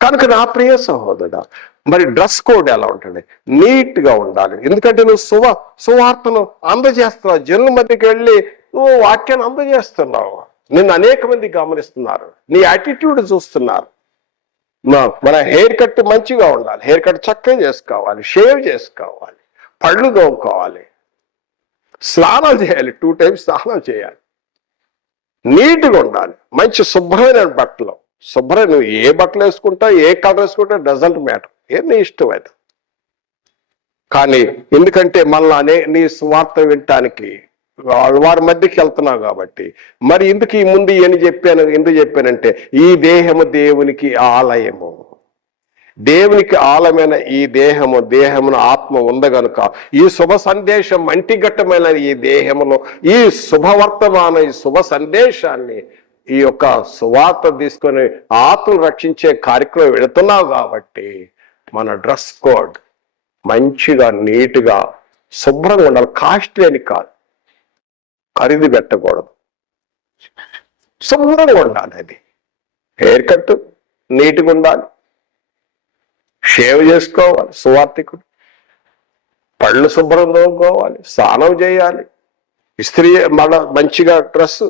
కనుక నా ప్రియ సహోదరుడా, మరి డ్రెస్ కోడ్ ఎలా ఉంటుంది? నీట్గా ఉండాలి. ఎందుకంటే నువ్వు సువార్తను అందజేస్తున్నావు, జనుల మధ్యకి వెళ్ళి నువ్వు వాక్యాన్ని అందజేస్తున్నావు. నిన్ను అనేక మంది గమనిస్తున్నారు, నీ యాటిట్యూడ్ చూస్తున్నారు. మన హెయిర్ కట్ మంచిగా ఉండాలి, హెయిర్ కట్ చక్కగా చేసుకోవాలి, షేవ్ చేసుకోవాలి, పళ్ళు తోముకోవాలి, స్నానం చేయాలి, 2 times స్నానం చేయాలి, నీట్గా ఉండాలి, మంచి శుభ్రమైన బట్టలు. నువ్వు ఏ బట్టలు వేసుకుంటావు, ఏ కలర్ వేసుకుంటావు, డజంట్ మ్యాటర్, నీ ఇష్టం అది. కానీ ఎందుకంటే మళ్ళీ నీ స్వార్థ వినటానికి వారి మధ్యకి వెళ్తున్నావు కాబట్టి, మరి ఎందుకు ఈ ముందు ఎందుకు చెప్పానంటే, ఈ దేహము దేవునికి ఆలయము, దేవునికి ఆలయమైన ఈ దేహమును ఆత్మ ఉంది గనుక ఈ శుభ సందేశం మంటిగట్టమైన ఈ దేహములో ఈ శుభవర్తమాన ఈ శుభ సందేశాన్ని, ఈ యొక్క సువార్త తీసుకొని ఆత్మను రక్షించే కార్యక్రమం వెళుతున్నావు కాబట్టి మన డ్రెస్ కోడ్ మంచిగా నీట్గా శుభ్రంగా ఉండాలి. కాస్ట్లీ అని కాదు, ఖరీదు పెట్టకూడదు, శుభ్రంగా ఉండాలి. అది హెయిర్ కట్ నీట్గా ఉండాలి, షేవ్ చేసుకోవాలి సువార్తికుడు, పళ్ళు శుభ్రం తోముకోవాలి, స్నానం చేయాలి, ఇస్త్రీ మంచిగా డ్రెస్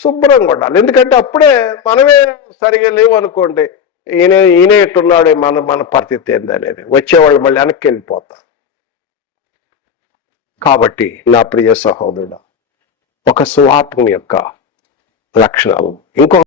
శుభ్రంగా ఉండాలి. ఎందుకంటే అప్పుడే మనమే సరిగా లేవు అనుకోండి, ఈయన ఎట్టున్నాడే మన పరిస్థితి ఏందనేది వచ్చేవాళ్ళు మళ్ళీ వెనక్కి వెళ్ళిపోతారు. కాబట్టి నా ప్రియ సహోదరుడు, ఒక సువార్తని యొక్క లక్షణాలు ఇంకొక